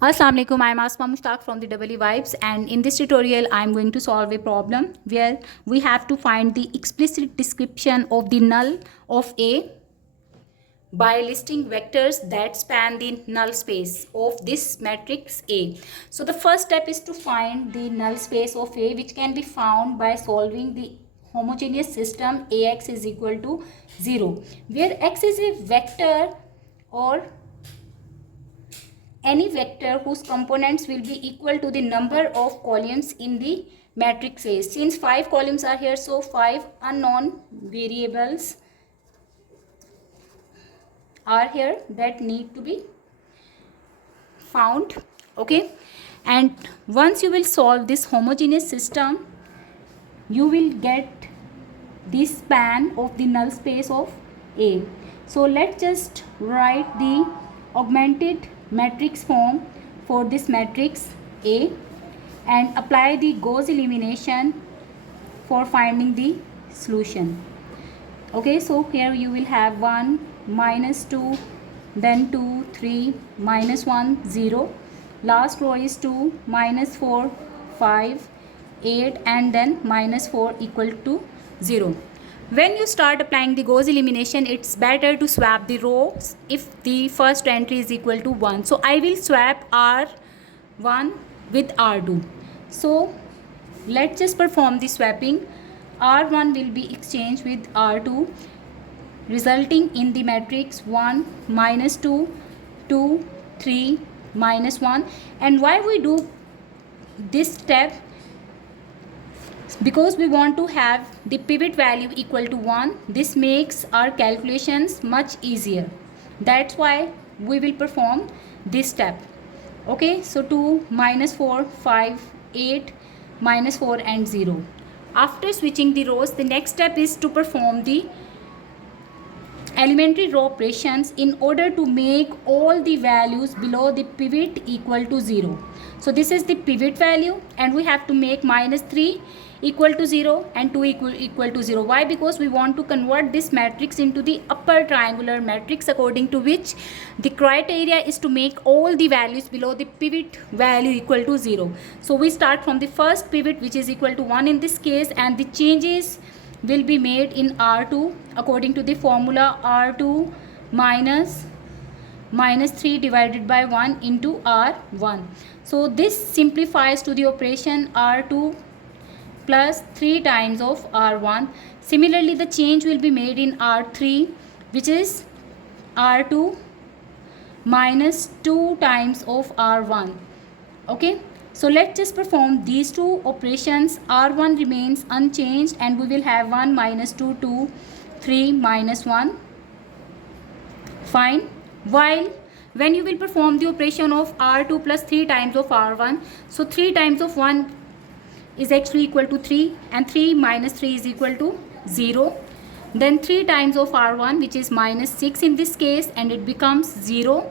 Assalamu alaikum, I am Asma Mushtaq from the Double Vibes, and in this tutorial I am going to solve a problem where we have to find the explicit description of the null of A by listing vectors that span the null space of this matrix A. So the first step is to find the null space of A, which can be found by solving the homogeneous system Ax is equal to 0, where x is a vector or any vector whose components will be equal to the number of columns in the matrix A. Since 5 columns are here, so 5 unknown variables are here that need to be found. Okay, and once you will solve this homogeneous system, you will get the span of the null space of A. So let's just write the augmented matrix form for this matrix A and apply the Gauss elimination for finding the solution. Okay, so here you will have 1 minus 2, then 2 3 minus 1 0, last row is 2 minus 4 5 8, and then minus 4 equal to 0. When you start applying the Gauss elimination, it's better to swap the rows if the first entry is equal to 1. So I will swap R1 with R2. So let's just perform the swapping. R1 will be exchanged with R2, resulting in the matrix 1 minus 2 2 3 minus 1. And why we do this step? Because we want to have the pivot value equal to 1. This makes our calculations much easier. That's why we will perform this step. Okay, so 2 minus 4 5 8 minus 4 and 0. After switching the rows, the next step is to perform the elementary row operations in order to make all the values below the pivot equal to 0. So this is the pivot value, and we have to make minus 3 equal to 0 and 2 equal to 0. Why? Because we want to convert this matrix into the upper triangular matrix, according to which the criteria is to make all the values below the pivot value equal to 0. So we start from the first pivot, which is equal to 1 in this case, and the changes will be made in R2 according to the formula R2 minus 3 divided by 1 into R1. So this simplifies to the operation R2 plus 3 times of R1. Similarly, the change will be made in R3, which is R2 minus 2 times of R1. Okay, so let's just perform these two operations. R1 remains unchanged, and we will have 1 minus 2 2 3 minus 1. Fine. While when you will perform the operation of R2 plus 3 times of R1, so 3 times of 1 is actually equal to 3, and 3 minus 3 is equal to 0. Then 3 times of R1, which is minus 6 in this case, and it becomes 0.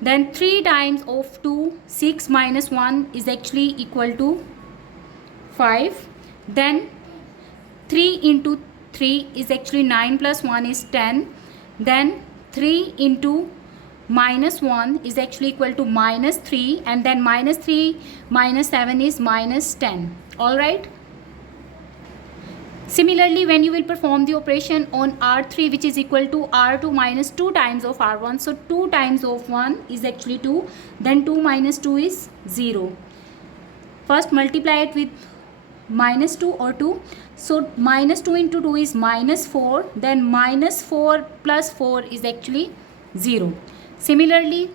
Then 3 times of 2, 6 minus 1 is actually equal to 5. Then 3 into 3 is actually 9 plus 1 is 10. Then 3 into minus 1 is actually equal to minus 3, and then minus 3 minus 7 is minus 10. All right. Similarly, when you will perform the operation on R3, which is equal to R2 minus 2 times of R1, so 2 times of 1 is actually 2, then 2 minus 2 is 0. First multiply it with minus 2 or 2. So minus 2 into 2 is minus 4, then minus 4 plus 4 is actually 0. Similarly,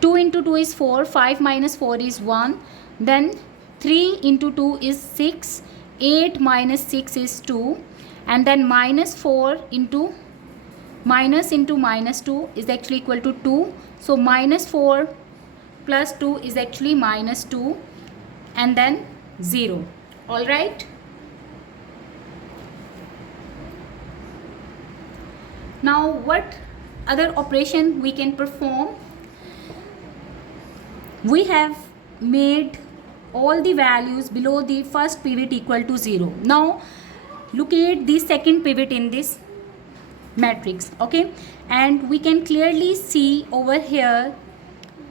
2 into 2 is 4, 5 minus 4 is 1, then 3 into 2 is 6, 8 minus 6 is 2, and then minus 4 into minus 2 is actually equal to 2. So minus 4 plus 2 is actually minus 2, and then 0. All right. Now what other operation we can perform? We have made all the values below the first pivot equal to 0. Now locate the second pivot in this matrix. Okay, and we can clearly see over here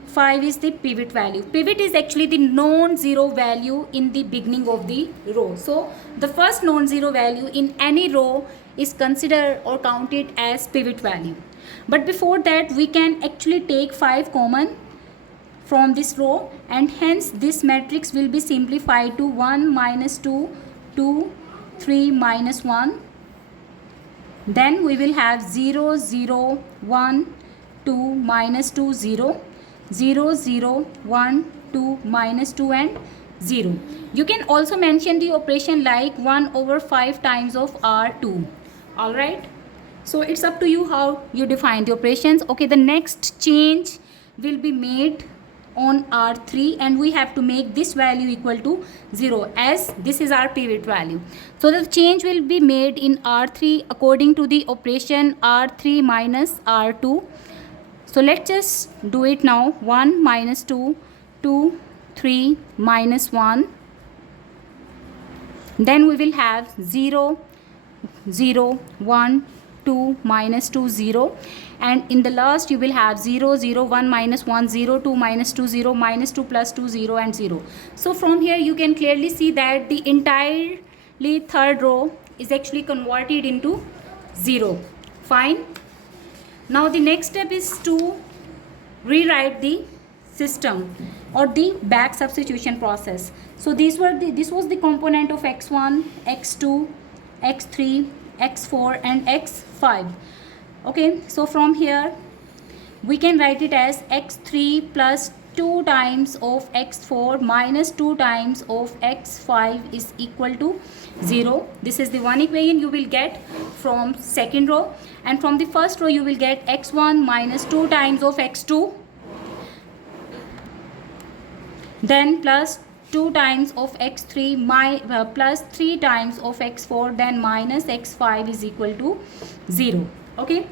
5 is the pivot value. Pivot is actually the non-zero value in the beginning of the row. So the first non-zero value in any row is considered or counted as pivot value. But before that, we can actually take 5 common from this row, and hence this matrix will be simplified to 1 minus 2, 2, 3 minus 1. Then we will have 0, 0, 1, 2, minus 2, 0, 0, 0, 1, 2, minus 2 and 0. You can also mention the operation like 1 over 5 times of R2. Alright. So it's up to you how you define the operations. Okay, the next change will be made on R3, and we have to make this value equal to 0 as this is our pivot value. So the change will be made in R3 according to the operation R3 minus R2. So let's just do it now. 1 minus 2, 2, 3 minus 1. Then we will have 0, 0, 1, 2 minus 2, 0, and in the last you will have 0, 0, 1 minus 1, 0, 2 minus 2, 0, minus 2 plus 2, 0 and 0. So from here you can clearly see that the entirely third row is actually converted into 0. Fine. Now the next step is to rewrite the system or the back substitution process. So this was the component of x1, x2, x3, x4 and x5. Okay, so from here we can write it as x3 plus 2 times of x4 minus 2 times of x5 is equal to 0. This is the one equation you will get from second row, and from the first row you will get x1 minus 2 times of x2, then plus 2 times of x3 plus 3 times of x4, then minus x5 is equal to 0. Okay,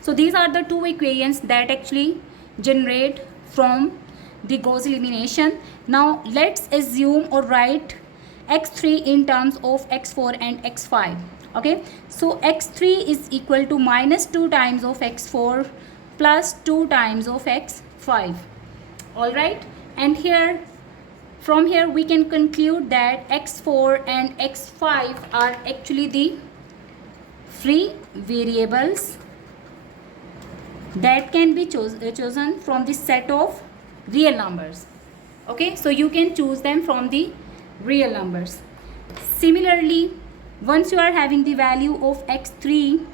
so these are the two equations that actually generate from the Gauss elimination. Now let's assume or write x3 in terms of x4 and x5. Okay, so x3 is equal to minus 2 times of x4 plus 2 times of x5. All right, and here from here we can conclude that x4 and x5 are actually the free variables that can be chosen from the set of real numbers. Okay, so you can choose them from the real numbers. Similarly, once you are having the value of x3,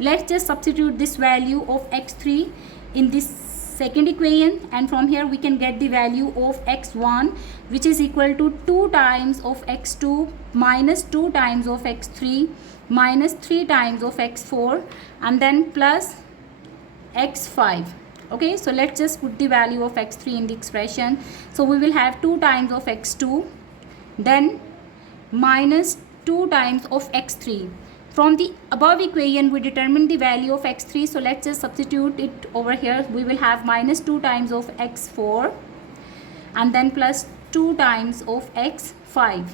let's just substitute this value of x3 in this second equation, and from here we can get the value of x1, which is equal to 2 times of x2 minus 2 times of x3 minus 3 times of x4 and then plus x5. Okay, so let's just put the value of x3 in the expression. So we will have 2 times of x2, then minus 2 times of x3. From the above equation we determine the value of x3, so let's just substitute it over here. We will have minus 2 times of x4 and then plus 2 times of x5.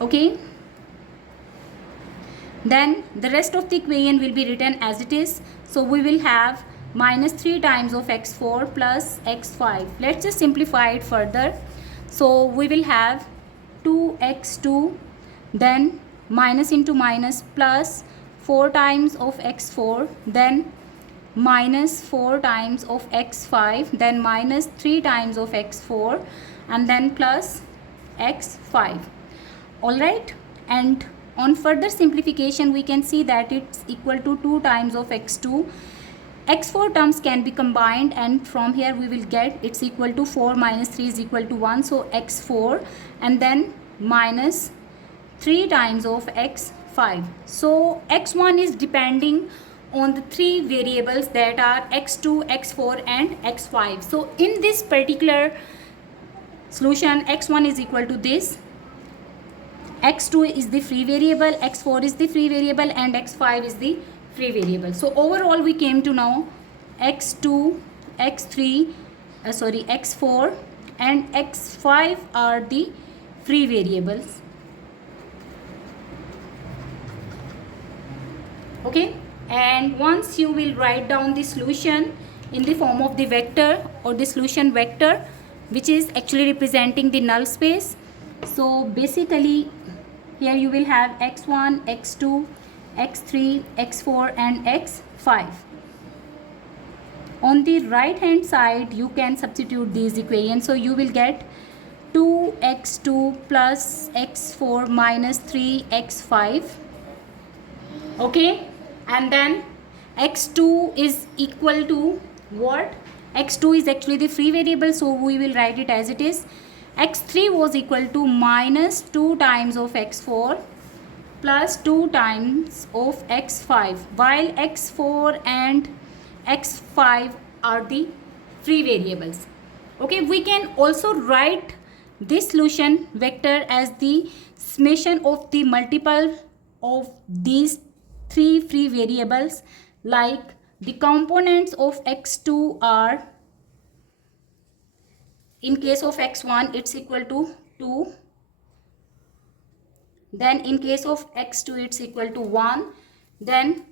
Okay, then the rest of the equation will be written as it is. So we will have minus 3 times of x4 plus x5. Let's just simplify it further. So we will have 2x2, then minus into minus plus 4 times of x4, then minus 4 times of x5, then minus 3 times of x4 and then plus x5. Alright, and on further simplification we can see that it's equal to 2 times of x2. x4 terms can be combined, and from here we will get it's equal to 4 minus 3 is equal to 1, so x4 and then minus 3 times of x5. So x1 is depending on the 3 variables that are x2, x4 and x5. So in this particular solution x1 is equal to this, x2 is the free variable, x4 is the free variable and x5 is the free variable. So overall we came to know x2, x3, x4 and x5 are the free variables. Okay, And once you will write down the solution in the form of the vector or the solution vector, which is actually representing the null space. So basically here you will have x1, x2, x3, x4 and x5. On the right hand side you can substitute these equations. So you will get 2x2 plus x4 minus 3x5. Okay, and then x2 is equal to what? X2 is actually the free variable, so we will write it as it is. X3 was equal to minus 2 times of x4 plus 2 times of x5, while x4 and x5 are the free variables. Okay, we can also write this solution vector as the summation of the multiple of these 3 free variables, like the components of x2 are, in case of x1 it's equal to 2, then in case of x2 it's equal to 1, then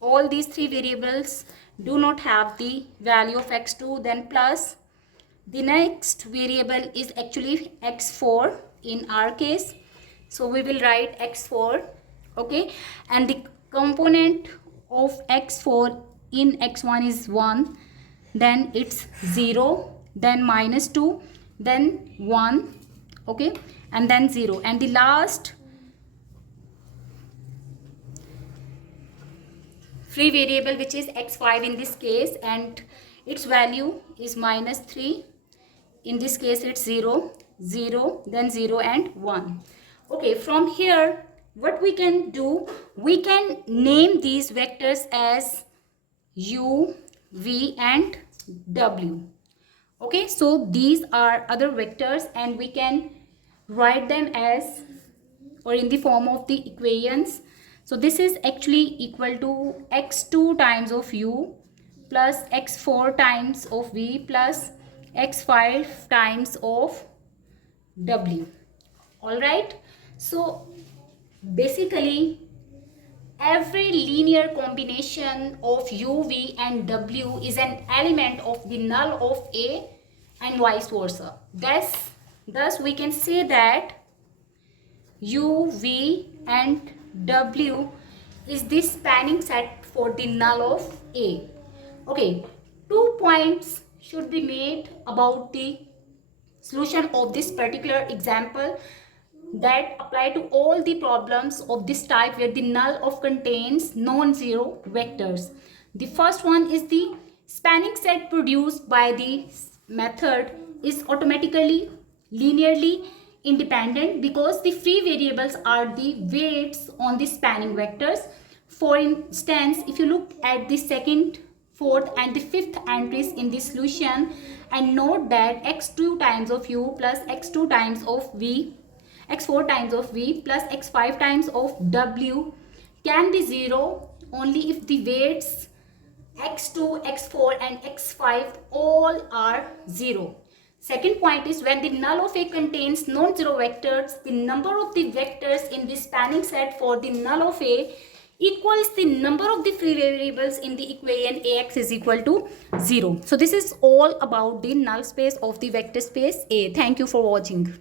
all these 3 variables do not have the value of x2, then plus the next variable is actually x4 in our case, so we will write x4. Okay, and the component of x4 in x1 is 1, then it's 0, then minus 2, then 1, okay, and then 0, and the last free variable which is x5 in this case, and its value is minus 3. In this case it's 0, 0, then 0 and 1. Okay, from here what we can do, we can name these vectors as u, v and w. Okay, so these are other vectors and we can write them as, or in the form of the equations. So this is actually equal to x2 times of u plus x4 times of v plus x5 times of w. All right, so basically every linear combination of u, v and w is an element of the null of A and vice versa. Thus we can say that u, v and w is the spanning set for the null of A. Okay, 2 points should be made about the solution of this particular example that apply to all the problems of this type where the null of contains non-zero vectors. The first one is the spanning set produced by the method is automatically linearly independent because the free variables are the weights on the spanning vectors. For instance, if you look at the second, fourth and the fifth entries in the solution and note that x2 times of u plus x2 times of v, x4 times of v plus x5 times of w can be 0 only if the weights x2, x4 and x5 all are 0. Second point is when the null of A contains non-zero vectors, the number of the vectors in the spanning set for the null of A equals the number of the free variables in the equation Ax is equal to 0. So this is all about the null space of the vector space A. Thank you for watching.